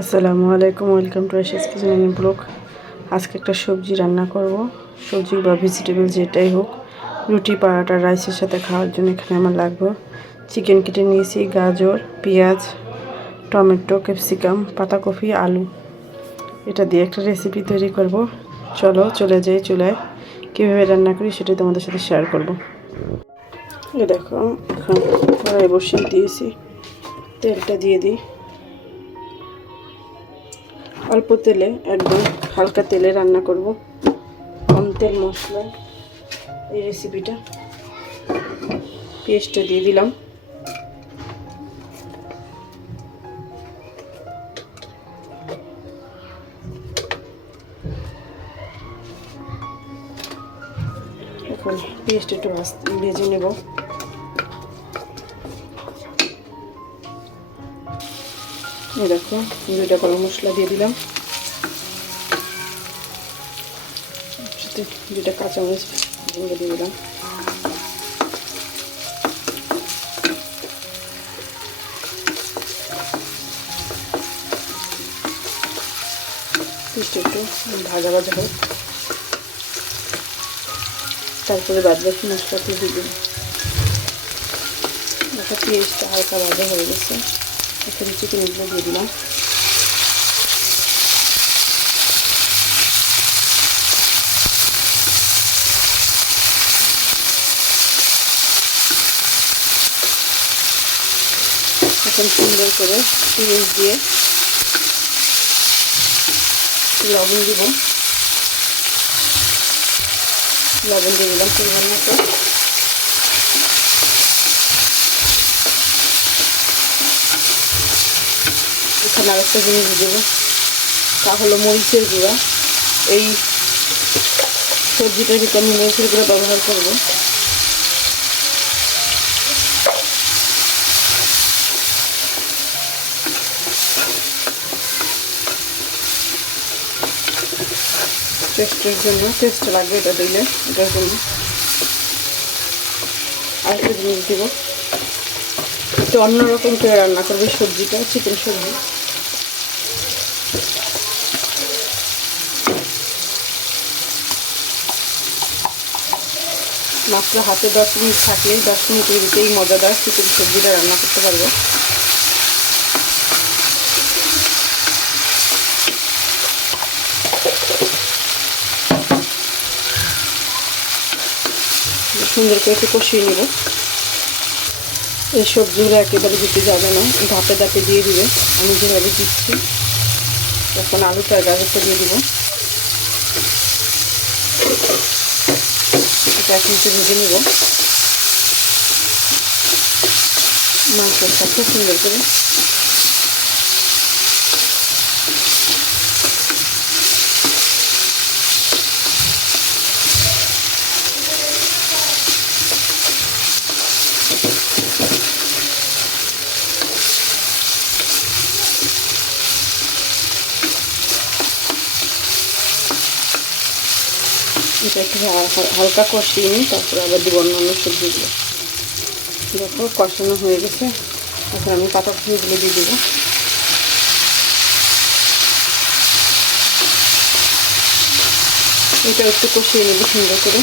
আসসালামু আলাইকুম, welcome to SS kitchen blog. আজকে একটা সবজি রান্না করব। সবজি বা ভেজিটেবল যেটাই হোক, রুটি, পাড়াটা রাইসের সাথে খাওয়ার জন্য এখানে আমার লাগবে। চিকেন কেটে নিয়েছি, গাজর, পেঁয়াজ, টমেটো ক্যাপসিকাম পাতাকপি, আলু। এটা দিয়ে একটা রেসিপি তৈরি করব। চলো, চলে যাই চুলায়। কীভাবে রান্না করি সেটাই তোমাদের সাথে শেয়ার করব। দেখো, এখন বসিয়ে দিয়েছি। তেলটা দিয়ে দিই। অল্প তেলে, একদম হালকা তেলে রান্না করব। কম তেল মশলা। এই রেসিপিটা পেস্টটা দিয়ে দিলাম। এখন পেস্ট একটু ভেজে নেব। এই দেখো, দুইটা গরম মশলা দিয়ে দিলাম। সাথে দুইটা কাঁচামরিচ দিয়ে দিলাম। একটু ভাজা ভাজা হোক। তারপরে বাদ বাকি মশলা দিয়ে একটা পেঁয়াজটা হালকা ভাজা হয়ে গেছে। এখানে চিকেনগুলো দিয়ে দিলাম। এখন সুন্দর করে পেঁয়াজ দিয়ে লবণ দিব। লবণ দিয়ে দিলাম পরিমাণ মতো। এখানে আরেকটা জিনিস দেবো। তা হলো মরিচের গুঁড়া। এই সবজিটার ভিতরে আমি মরিচের গুঁড়া ব্যবহার করব। টেস্টের জন্য টেস্ট লাগবে এটা দিলে, এটার জন্য। আরেকটা জিনিস দিব। একটু অন্যরকম করে রান্না করবে সবজিটা চিকেন সবজি। মাত্র হাতে দশ মিনিট থাকলেই দশ মিনিটের ভিতরেই মজাদার চিকেন সবজিটা রান্না করতে পারব। সুন্দর করে একটু কষিয়ে নেব। এই সবজিগুলো একেবারে দিতে যাবে না। ধাপে ধাপে দিয়ে দিবে। আমি যেভাবে দিচ্ছি, এখন আলুটা গাজরটা দিয়ে দিব। এটা এখন একটু ভেজে নেব। মাংসের সাথে সুন্দর করে এটা একটু হালকা কষিয়ে নিই, তারপরে আবার দিব অন্যান্য সবজিগুলো। দেখো, কষানো হয়ে গেছে। এখন আমি পাতা ফুলগুলো দিয়ে দেবো। এটা একটু কষিয়ে নেব সুন্দর করে।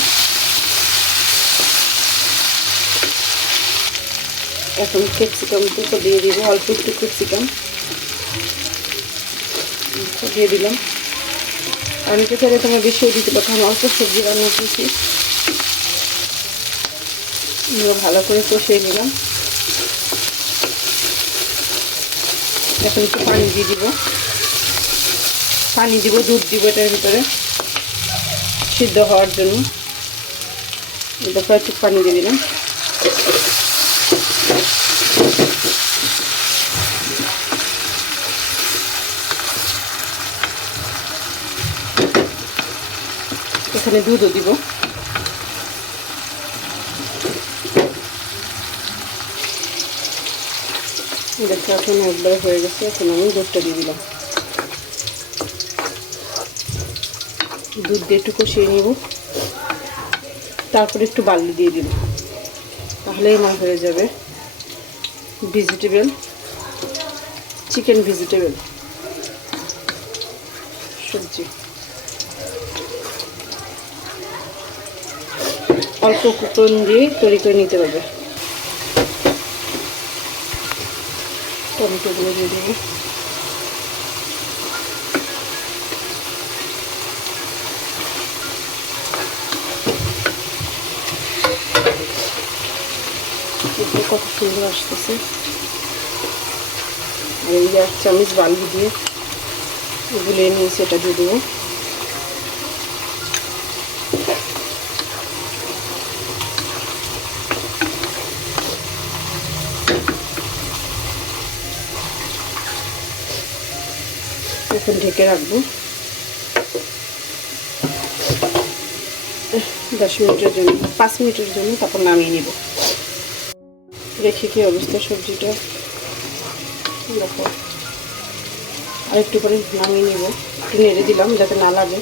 এখন ক্যাপসিকাম দিয়ে দিব, অল্প একটু ক্যাপসিকাম। দিয়ে দিলাম। অনেকে চাইলে তোমার বেশিও দিতে পারতো আমি অল্প সবজি রান্না করছি। ভালো করে কষিয়ে নিলাম। এখন একটু পানি দিয়ে দিব। পানি দিব, দুধ দিব এটার ভিতরে, সিদ্ধ হওয়ার জন্য। দেখো একটু পানি দিয়ে দিলাম। এখানে দুধও দিব। দেখো, এখন একবার হয়ে গেছে, এখন আমি দুধটা দিয়ে দিলাম। দুধ দিয়ে একটু কষিয়ে নেব। তারপরে একটু বালি দিয়ে দিব। তাহলেই আমার হয়ে যাবে ভেজিটেবল, চিকেন ভেজিটেবল, সবজি। অল্প কুপন দিয়ে তৈরি করে নিতে হবে। টমেটোগুলো দিয়ে দেবো কত সুন্দর আসতেছে। এই এক চামচ বালি দিয়ে গুলিয়ে নিয়েছি এটা দিয়ে দেবো। এখন ঢেকে রাখব। দশ মিনিটের জন্য, পাঁচ মিনিটের জন্য তারপর নামিয়ে নিব। রেখে কি অবস্থা সবজিটা? দেখো। আর একটু করে নামিয়ে নিব। একটু নেড়ে দিলাম যাতে না লাগে।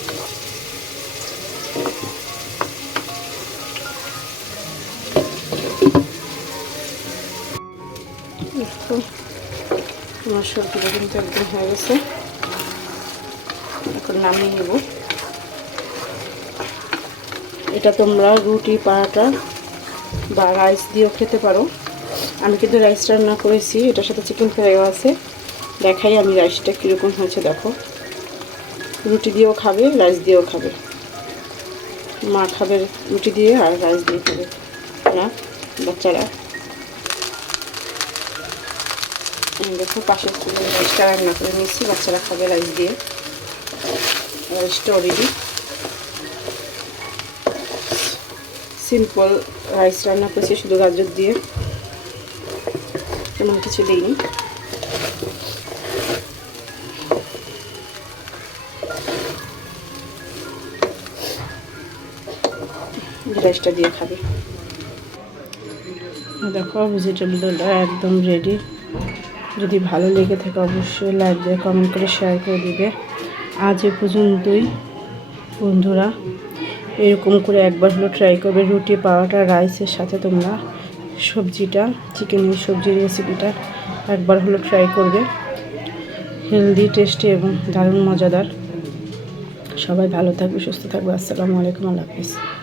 আমার সবজিটা কিন্তু একদম হয়ে গেছে। এখন নামিয়ে নেব। এটা তোমরা রুটি পারাটা বা রাইস দিয়েও খেতে পারো। আমি কিন্তু রাইস রান্না করেছি, এটার সাথে চিকেন ফ্রাইও আছে। দেখাই আমি রাইসটা কীরকম হয়েছে, দেখো। রুটি দিয়েও খাবে রাইস দিয়েও খাবে। মা খাবে রুটি দিয়ে আর রাইস দিয়ে খাবে। না, বাচ্চারা? দেখো পাশের রাইসটা রান্না করে নিয়েছি, বাচ্চারা খাবে রাইস দিয়ে। অলরেডি সিম্পল রাইস রান্না করেছি, শুধু গাজর দিয়ে। তেমন কিছু দিইনি। রাইসটা দিয়ে খাবে। দেখো ভেজিটেবলটা একদম রেডি যদি ভালো লেগে থাকে, অবশ্যই লাইক দিয়ে কমেন্ট করে শেয়ার করে দিবে। আজ এ পর্যন্তই, বন্ধুরা। এরকম করে একবার হলো ট্রাই করবে রুটি, পাওয়াটা রাইসের সাথে তোমরা সবজিটা চিকেনের সবজির রেসিপিটা একবার হলো ট্রাই করবে। হেলদি টেস্টি এবং দারুণ, মজাদার। সবাই ভালো থাকবে, সুস্থ থাকবে। আসসালামু আলাইকুম, আল্লাহ হাফিজ।